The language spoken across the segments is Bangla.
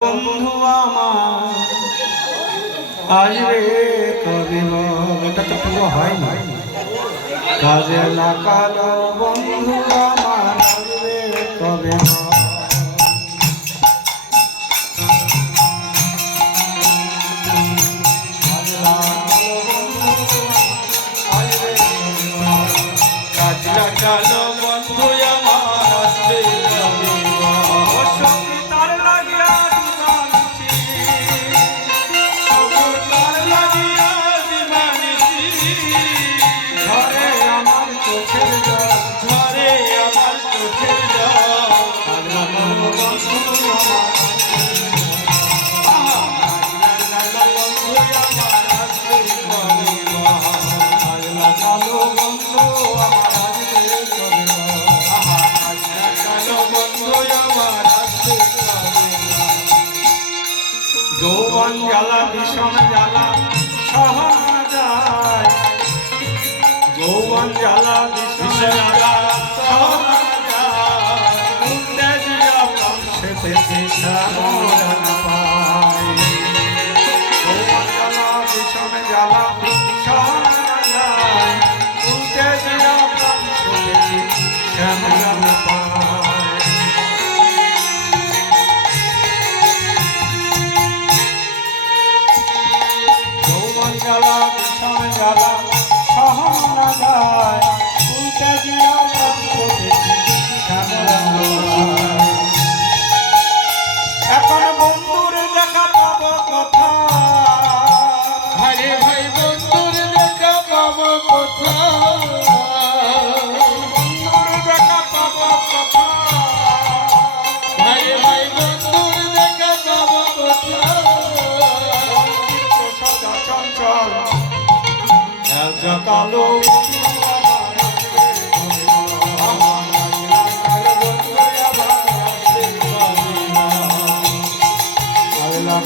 বন্ধু আমার আসবে কবে বল? এটা তো পুরো হয়নি। কাজে লাগালো বন্ধু আমার আসবে কবে বল? কাজে লাগালো বন্ধু আমার আসবে কবে বল? তার লাগিয়া যৌবন জ্বালা ভীষণ জ্বালা সহা যায়, যৌবন জ্বালা ভীষণ জ্বালা সহা এখন বন্ধুর দেখা পাবো কথা, আরে ভাই বন্ধুর দেখা পাবো কথা, বন্ধুর দেখা পাবো কথা, আরে ভাই বন্ধুর দেখা পাবো কথা। সদা চঞ্চল কালো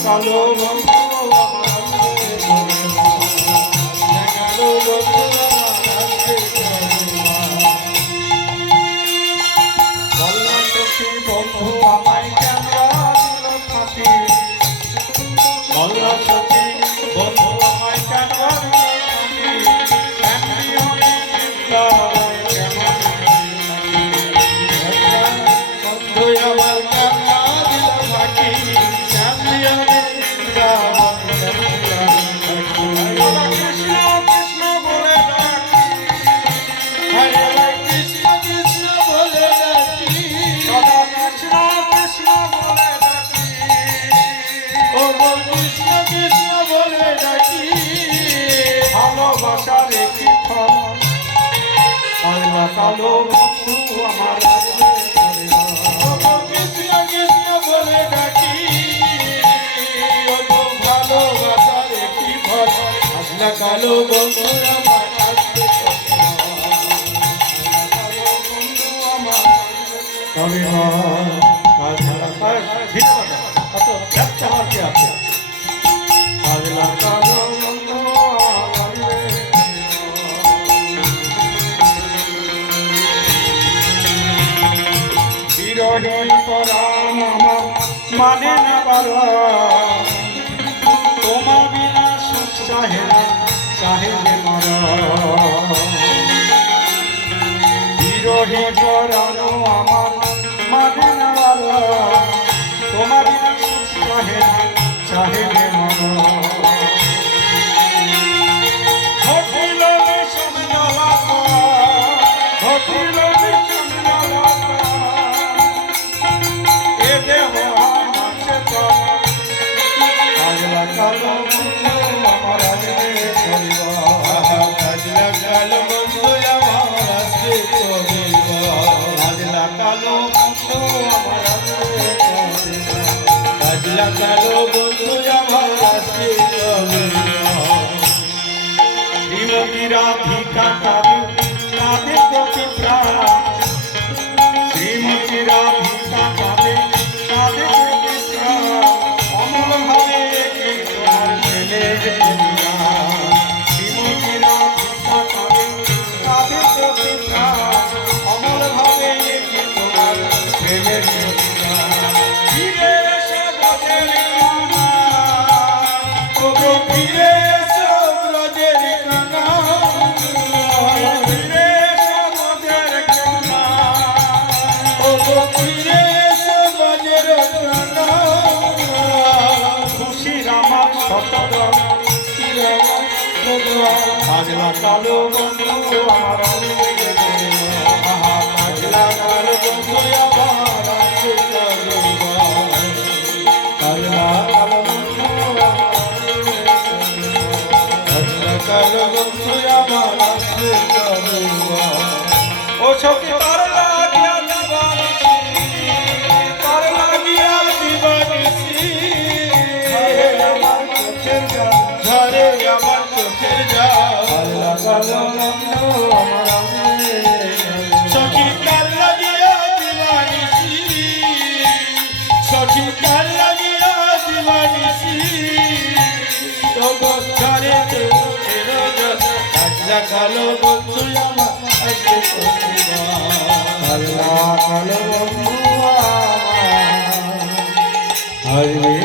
কালো বন্ধু বন্ধু আমায় কেন দিল ফাঁকি, বল্লা সখী বন্ধু আমায় কেন দিল ফাঁকি, বন্ধু আমার কান্না দিল ফাঁকি, কৃষ্ণ কৃষ্ণ বলে ডাকি, হরে কৃষ্ণ কৃষ্ণ বলে ডাকি, সদা কৃষ্ণ কৃষ্ণ বলে ডাকি, ও বল কৃষ্ণ কৃষ্ণ বলে ডাকি। ভালোবাসার একটি ফল আল্লাহ কালো বন্ধু আমার কৃষ্ণ কৃষ্ণ বলে ডাকি, ও ভালোবাসার একটি ফল আসলা কালো বন্ধু আমার আসবে তবে বিরোধী পরাণ আমার মানে না বারো, তোমা বিনা সুখ চাহে না চাহে মর, বিরোধী পরাণ আমার মানে না বারো, তোমা বিনা সুখ চাহে না চাহে মর, ঘটিল বিষম জ্বালাতন, ঘটিল বিষম জ্বালাতন, এ দেহ আমার চেতন, কাজলা কালো বন্ধু আমার আসবে করিব, আসলা কালো বন্ধু আমার আসবে করিব, কাজলা কালো বন্ধু আমার আসবে করিব, আসলা কালো বন্ধু আমার আসবে করিব। শ্রীমতী রাধিকা কাঁদে প্রতি প্রাণ, শ্রীমতী রাধিকা কাঁদে প্রতি প্রাণ, অমল ভাবে তোমার মেলে শ্রীমতী রাধিকা কাঁদে প্রতি প্রাণ, অমল ভাবে তোমার মেলে ফিরে এসে ফিরে এসো ব্রজের কাঙাল ফিরে এসো ব্রজের কাঙাল। ওগো ফিরে এসো ব্রজের কাঙাল খুশির আমার শতদল কাজলা কালো বন্ধু আমার কাজলা কালো বন্ধু আমার আছে কাজলা কালো বন্ধু কাজলা কালো বন্ধু আমার আছে ও সখী তার লাগিয়া দিবানিসি তার লাগিয়া দিবানিসি আমার চোখের জল ঝরে আমার চোখের জল কাজলা কালো বন্ধু আমার সখী কার লাগিয়া দিবানিসি সখী কার লাগিয়া দিবানিসি তবু ঝরে চোখের জল কাজলা কালো বন্ধু আমার আছে কাজলা কালো বন্ধু আমার হরে